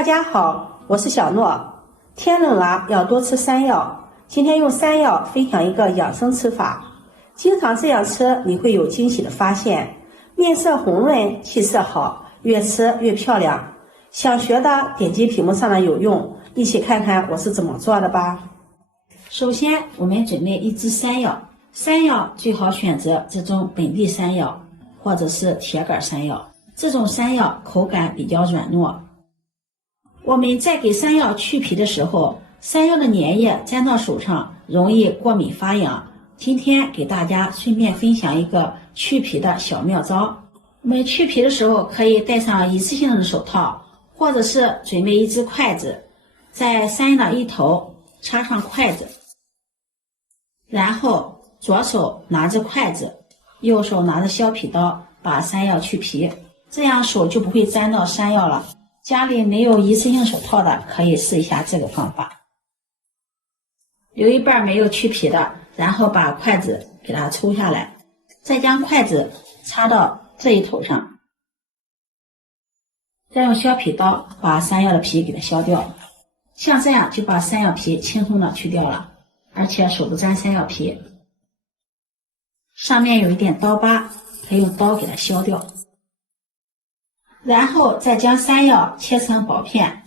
大家好，我是小諾。天冷了，要多吃山藥。今天用山藥分享一個養生吃法，經常這樣吃，你會有驚喜的發現，面色紅潤，氣色好，越吃越漂亮。想學的點擊屏幕上的有用，一起看看我是怎麼做的吧。首先，我們準備一支山藥，山藥最好選擇這種本地山藥，或者是鐵桿山藥。這種山藥口感比較軟糯。我們在給山藥去皮的時候，山藥的粘液粘到手上，容易過敏發癢。今天給大家順便分享一個去皮的小妙招。我們去皮的时候可以戴上一次性的手套，或者是準備一只筷子，在山药的一頭插上筷子，然後左手拿着筷子，右手拿着削皮刀，把山药去皮，这樣手就不會沾到山药了。家裡沒有一次性手套的，可以試一下這個方法。留一半沒有去皮的，然後把筷子給它抽下來，再將筷子插到這一頭上，再用削皮刀把山藥的皮給它削掉。像這樣就把山藥皮輕鬆的去掉了，而且手不沾山藥皮。上面有一點刀疤，可以用刀給它削掉。然後再將山藥切成薄片，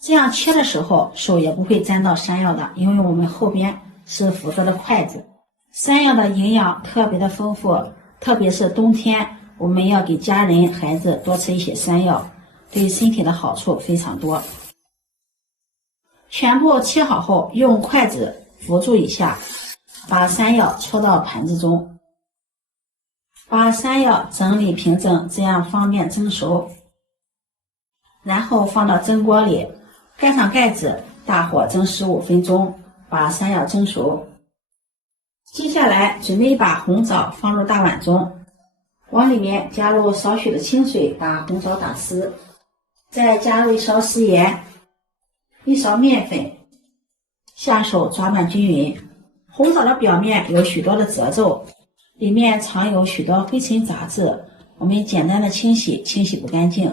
這樣切的時候手也不會沾到山藥的，因為我們後邊是扶着的筷子。山藥的營養特別的豐富，特別是冬天，我們要給家人孩子多吃一些山藥，對身體的好處非常多。全部切好後，用筷子扶住一下，把山藥戳到盤子中，把山药整理平整，這樣方便蒸熟。然後放到蒸鍋裡，蓋上蓋子，大火蒸15分鐘，把山藥蒸熟。接下來準備一把紅棗放入大碗中，往裡面加入少許的清水，把紅棗打濕，再加入一勺食鹽，一勺麵粉，下手抓拌均勻。紅棗的表面有許多的褶皺，裡面藏有許多灰塵雜質，我們簡單的清洗不乾淨。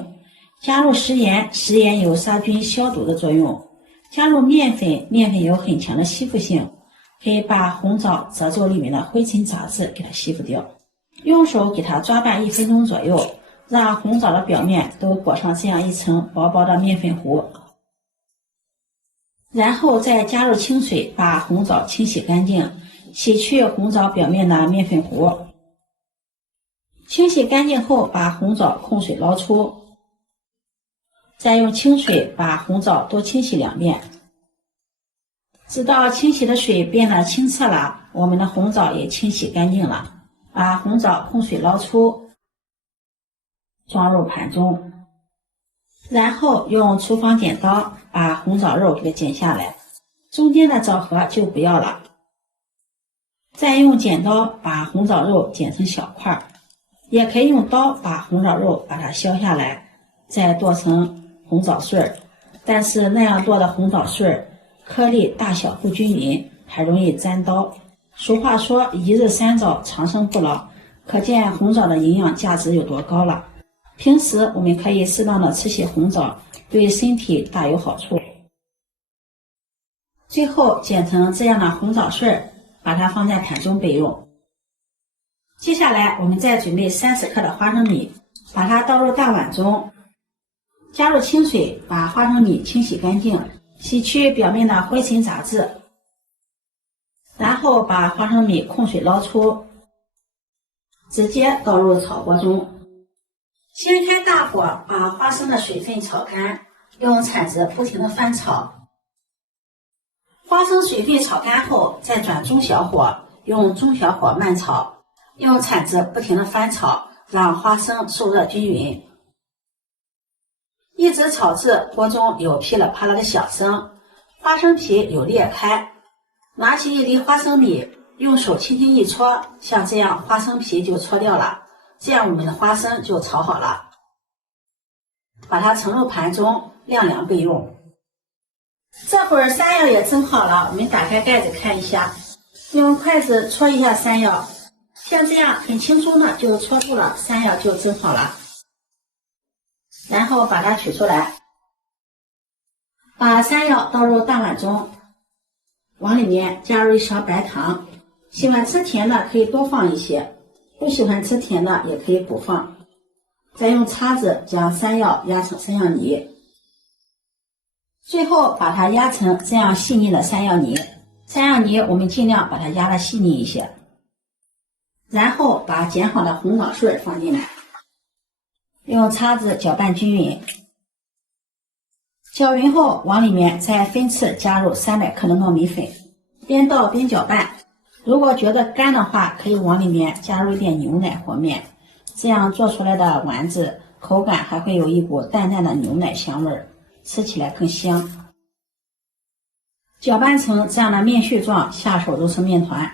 加入食鹽，食鹽有殺菌消毒的作用。加入麵粉，麵粉有很強的吸附性，可以把紅棗褶皺裡面的灰塵雜質給它吸附掉。用手給它抓拌1分鐘左右，讓紅棗的表面都裹上這樣一層薄薄的麵粉糊。然後再加入清水，把紅棗清洗乾淨，洗去紅棗表面的麵粉糊。清洗乾淨後，把紅棗控水撈出，再用清水把紅棗多清洗2遍，直到清洗的水變得清澈了，我們的紅棗也清洗乾淨了。把紅棗控水撈出，裝入盤中，然後用廚房剪刀把紅棗肉給它剪下來，中間的棗核就不要了。再用剪刀把紅棗肉剪成小塊，也可以用刀把紅棗肉把它削下來，再剁成紅棗碎，但是那樣剁的紅棗碎顆粒大小不均勻，還容易沾刀。俗話說一日3棗長生不老，可見紅棗的營養價值有多高了。平時我們可以適當的吃些紅棗，對身體大有好處。最後剪成這樣的紅棗碎，把它放在盘中備用。接下來我們再準備30克的花生米，把它倒入大碗中，加入清水，把花生米清洗乾淨，洗去表面的灰塵雜質，然後把花生米控水撈出，直接倒入炒鍋中。先開大火，把花生的水分炒乾，用鏟子不停地翻炒。花生水分炒乾後，再轉中小火，用中小火慢炒，用鏟子不停地翻炒，讓花生受熱均勻。一直炒至鍋中有噼里啪啦的響聲，花生皮有裂開。拿起一粒花生米，用手輕輕一搓，像這樣花生皮就搓掉了，這樣我們的花生就炒好了。把它盛入盤中，晾涼備用。這會兒山藥也蒸好了，我們打開蓋子看一下，用筷子戳一下山藥，像這樣很輕鬆的就戳住了，山藥就蒸好了。然後把它取出來，把山药倒入大碗中，往里面加入一勺白糖，喜歡吃甜的可以多放一些，不喜歡吃甜的也可以補放。再用叉子將山藥壓成山藥泥，最後把它壓成這樣細膩的山藥泥。山藥泥我們盡量把它壓得細膩一些，然後把剪好的紅棗碎放進來，用叉子攪拌均勻。攪勻後，往裡面再分次加入300克的糯米粉，邊倒邊攪拌。如果覺得乾的話，可以往裡面加入一點牛奶和面，這樣做出來的丸子口感還會有一股淡淡的牛奶香味，吃起來更香。攪拌成這樣的麵絮狀，下手揉成面團，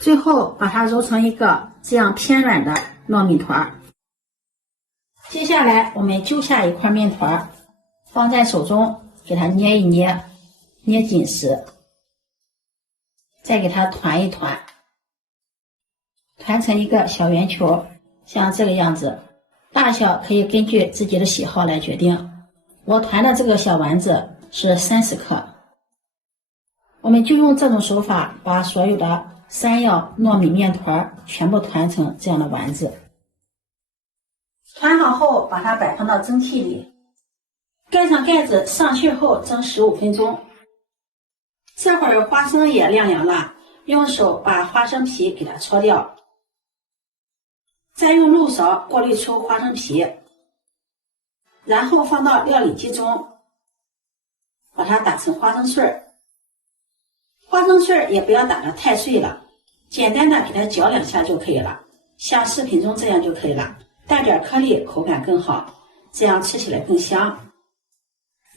最後把它揉成一個這樣偏軟的糯米团。接下來我們揪下一塊面团，放在手中給它捏一捏，捏緊實，再給它團一團，團成一個小圓球，像這個樣子。大小可以根據自己的喜好來決定。我團的這個小丸子是30克。我們就用這種手法把所有的山藥糯米面团全部团成這樣的丸子。团好後，把它擺放到蒸屉裡，蓋上蓋子，上氣後蒸15分鐘。這會兒花生也晾涼了，用手把花生皮給它搓掉，再用漏勺過濾出花生皮，然後放到料理機中，把它打成花生碎。花生碎也不要打得太碎了，簡單的給它攪2下就可以了，像視頻中這樣就可以了。带點顆粒，口感更好，這樣吃起來更香。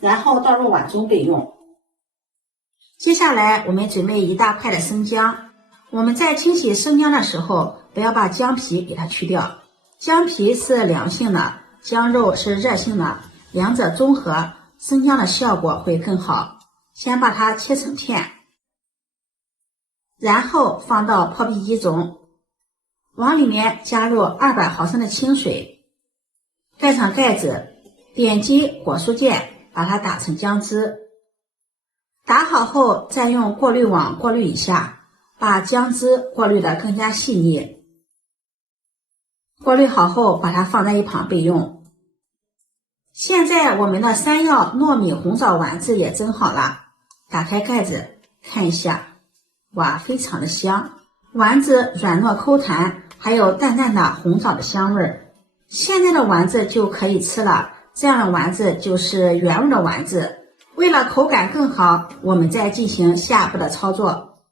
然後倒入碗中備用。接下來我們準備1大塊的生薑。我們在清洗生薑的時候，不要把薑皮給它去掉。薑皮是涼性的，薑肉是熱性的，兩者綜合，生薑的效果會更好。先把它切成片，然後放到破壁機中。往裡面加入200毫升的清水，蓋上蓋子，點擊果蔬鍵，把它打成薑汁。打好後，再用過濾網過濾一下，把薑汁過濾得更加細膩。過濾好後，把它放在一旁備用。現在我們的山藥糯米紅棗丸子也蒸好了，打開蓋子看一下，哇，非常的香，丸子軟糯口彈，還有淡淡的紅棗的香味兒。現在的丸子就可以吃了，這樣的丸子就是原味的丸子。為了口感更好，我們再進行下一步的操作。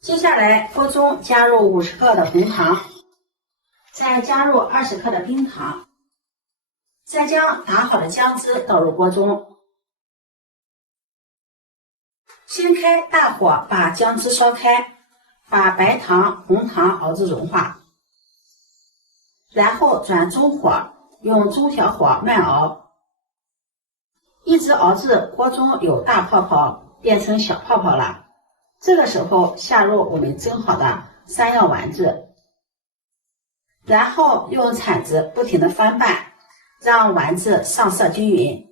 接下來鍋中加入50克的紅糖，再加入20克的冰糖，再將打好的薑汁倒入鍋中。先開大火把薑汁燒開，把白糖、紅糖熬至融化，然後轉中火，用中小火慢熬，一直熬至鍋中有大泡泡變成小泡泡了。這個時候下入我們蒸好的山藥丸子，然後用鏟子不停地翻拌，讓丸子上色均勻。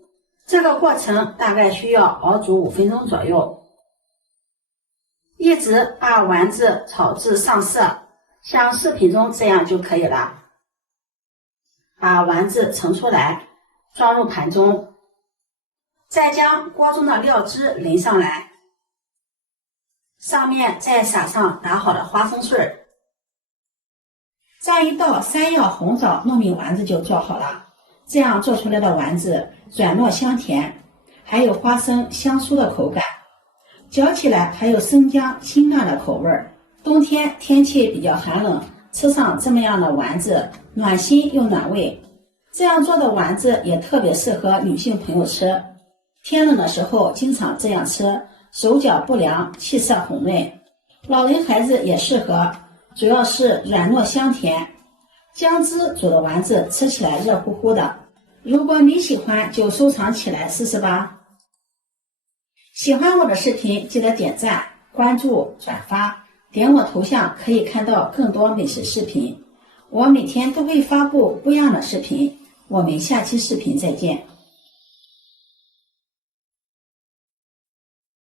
這個過程大概需要熬煮5分鐘左右，一直把丸子炒至上色，像視頻中這樣就可以了。把丸子盛出來，裝入盤中，再將鍋中的料汁淋上來，上面再撒上打好的花生碎。这樣一道山藥紅棗糯米丸子就做好了。這樣做出來的丸子軟糯香甜，還有花生香酥的口感，嚼起來還有生薑清淡的口味。冬天天氣比較寒冷，吃上這麼樣的丸子，暖心又暖胃。這樣做的丸子也特別適合女性朋友吃，天冷的時候經常這樣吃，手腳不涼，氣色紅潤。老人孩子也適合，主要是軟糯香甜，薑汁煮的丸子吃起來熱乎乎的。如果你喜歡，就收藏起來試試吧。喜歡我的視頻，記得點讚、關注、轉發，點我頭像可以看到更多美食視頻。我每天都會發布不一樣的視頻，我們下期視頻再見。